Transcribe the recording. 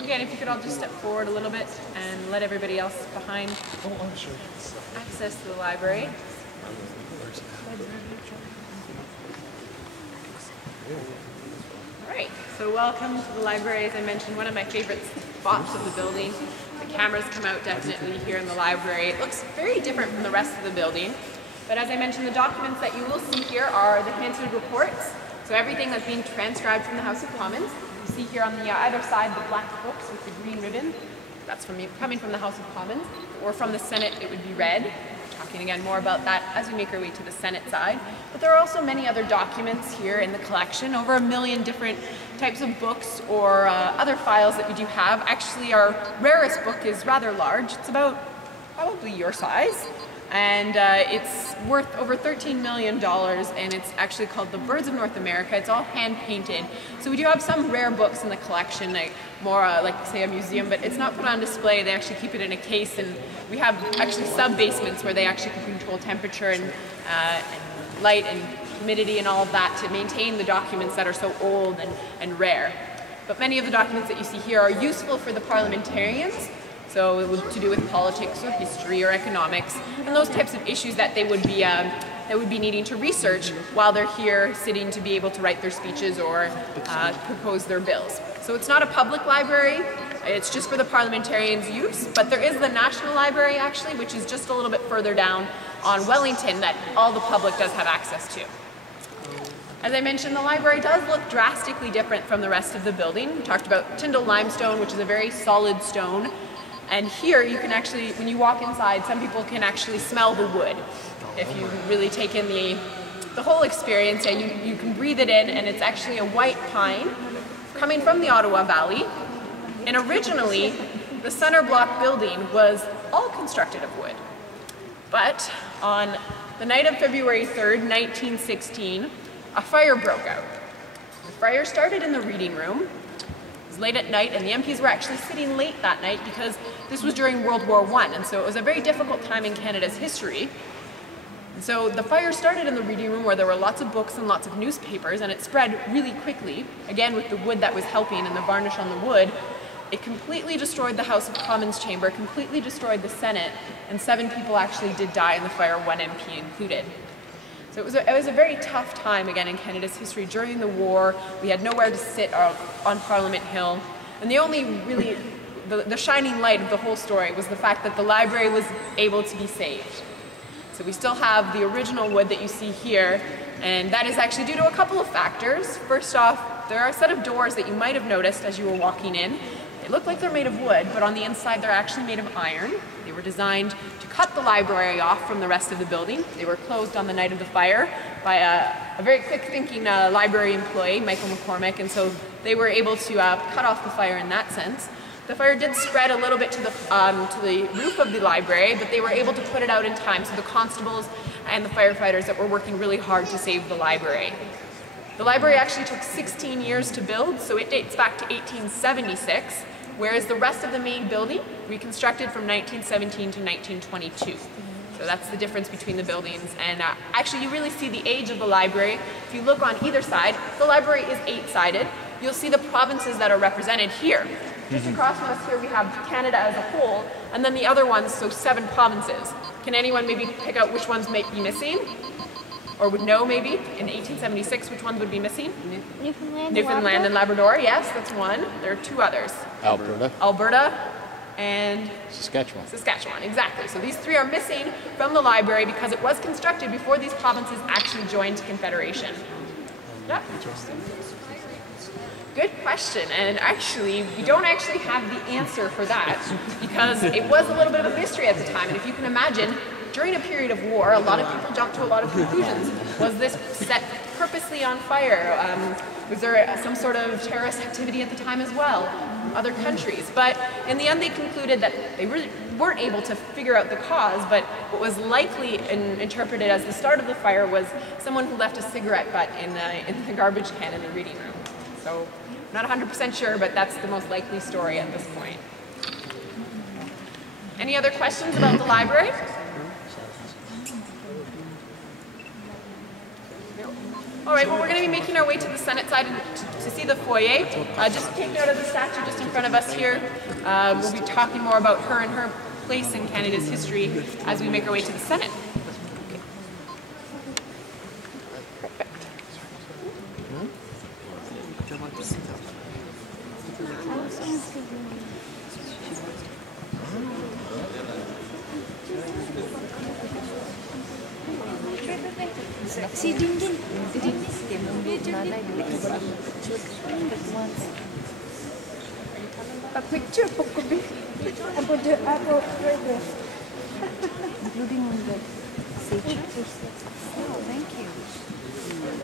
Again, if you could all just step forward a little bit and let everybody else behind Sure. access to the library. Alright, so welcome to the library. As I mentioned, one of my favorite spots of the building. The cameras come out definitely here in the library. It looks very different from the rest of the building. But as I mentioned, the documents that you will see here are the handwritten reports. So everything that's being transcribed from the House of Commons. You see here on the either side the black books with the green ribbon. That's coming from the House of Commons. Or from the Senate, it would be red. Talking again more about that as we make our way to the Senate side. But there are also many other documents here in the collection, over 1 million different types of books or other files that we do have. Actually, our rarest book is rather large. It's about probably your size. And it's worth over $13 million, and it's actually called The Birds of North America. It's all hand-painted. So we do have some rare books in the collection, like more like say a museum, but it's not put on display. They actually keep it in a case, and we have actually sub-basements where they actually can control temperature and light and humidity and all of that to maintain the documents that are so old and rare. But many of the documents that you see here are useful for the parliamentarians. So it was to do with politics or history or economics and those types of issues that they would be needing to research while they're here sitting to be able to write their speeches or propose their bills. So it's not a public library, it's just for the parliamentarians' use, but there is the National Library actually, which is just a little bit further down on Wellington that all the public does have access to. As I mentioned, the library does look drastically different from the rest of the building. We talked about Tyndall limestone, which is a very solid stone. And here you can actually, when you walk inside, some people can actually smell the wood. If you really take in the whole experience, and you can breathe it in, and it's actually a white pine coming from the Ottawa Valley. And originally, the center block building was all constructed of wood. But on the night of February 3rd, 1916, a fire broke out. The fire started in the reading room. Late at night, and the MPs were actually sitting late that night because this was during World War I, and so it was a very difficult time in Canada's history. And so the fire started in the reading room where there were lots of books and lots of newspapers, and it spread really quickly. Again, with the wood that was helping and the varnish on the wood, it completely destroyed the House of Commons chamber, completely destroyed the Senate, and 7 people actually did die in the fire, 1 MP included. So it was a very tough time, again, in Canada's history. During the war, we had nowhere to sit on Parliament Hill. And the only really, the shining light of the whole story was the fact that the library was able to be saved. So we still have the original wood that you see here, and that is actually due to a couple of factors. First off, there are a set of doors that you might have noticed as you were walking in. They look like they're made of wood, but on the inside they're actually made of iron. They were designed to cut the library off from the rest of the building. They were closed on the night of the fire by a very quick-thinking library employee, Michael McCormick, and so they were able to cut off the fire in that sense. The fire did spread a little bit to the roof of the library, but they were able to put it out in time, so the constables and the firefighters that were working really hard to save the library. The library actually took 16 years to build, so it dates back to 1876. Whereas the rest of the main building reconstructed from 1917 to 1922. So that's the difference between the buildings. And actually you really see the age of the library. If you look on either side, the library is 8-sided. You'll see the provinces that are represented here. Just across from us here we have Canada as a whole, and then the other ones, so 7 provinces. Can anyone maybe pick out which ones might be missing? Or would know maybe, in 1876, which ones would be missing? Newfoundland and Labrador, yes, that's one. There are 2 others. Alberta and Saskatchewan, exactly. So these 3 are missing from the library because it was constructed before these provinces actually joined Confederation. Yeah. Interesting. Good question, and actually, we don't actually have the answer for that because it was a little bit of a mystery at the time, and if you can imagine, during a period of war, a lot of people jumped to a lot of conclusions. Was this set purposely on fire? Was there some sort of terrorist activity at the time as well? Other countries. But in the end, they concluded that they really weren't able to figure out the cause, but what was likely interpreted as the start of the fire was someone who left a cigarette butt in the garbage can in the reading room. So, not 100% sure, but that's the most likely story at this point. Any other questions about the library? All right, well, we're going to be making our way to the Senate side to see the foyer. Just take note of the statue just in front of us here. We'll be talking more about her and her place in Canada's history as we make our way to the Senate. Okay. Perfect. Si Dingin. A picture po ko be. Ako further. Including the sage. Oh, thank you.